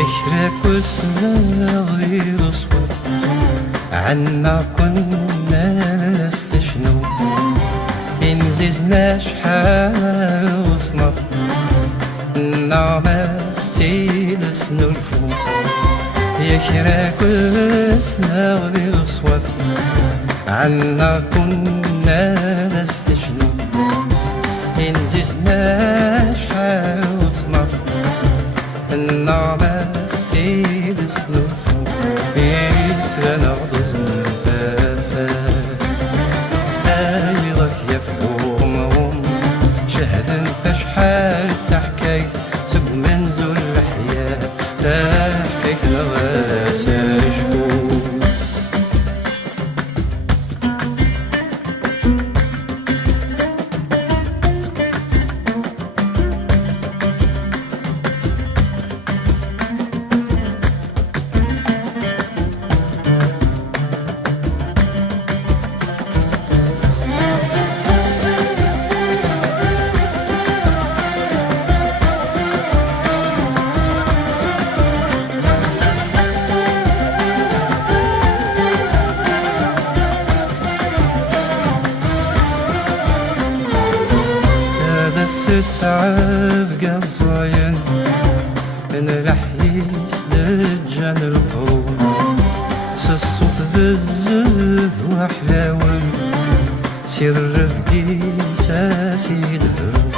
يشرق السماء يصوت عنا كنا نستشنو إنززنا شحال وصنف نعم السيد سنلفو يشرق السماء يصوت عنا كنا نستشنو إنززنا شحال وصنف النعم السيد سنوفو يتلنا ضزن فافا أيضك يفهمهم شهد فشحال تحكيت سب منزل الحياة تحكيت نغاس شفوف تعب قصاين من الحيس للجان القوم سالصوت ذزذ وحلاون سير رفقي ساسيد هرو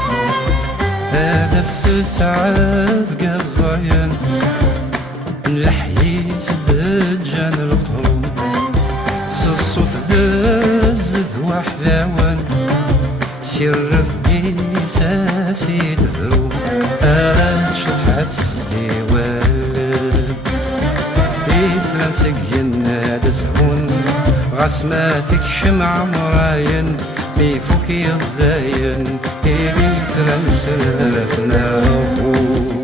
هذا الستعب قصاين من الحيس للجان القوم سالصوت ذزذ وحلاون سير رفقي ساسي دهرو شحات سدي والد إثلان سقينا دزهون غاسماتك شمع مراين بيفوك يضاين إثلان سلفنا فوق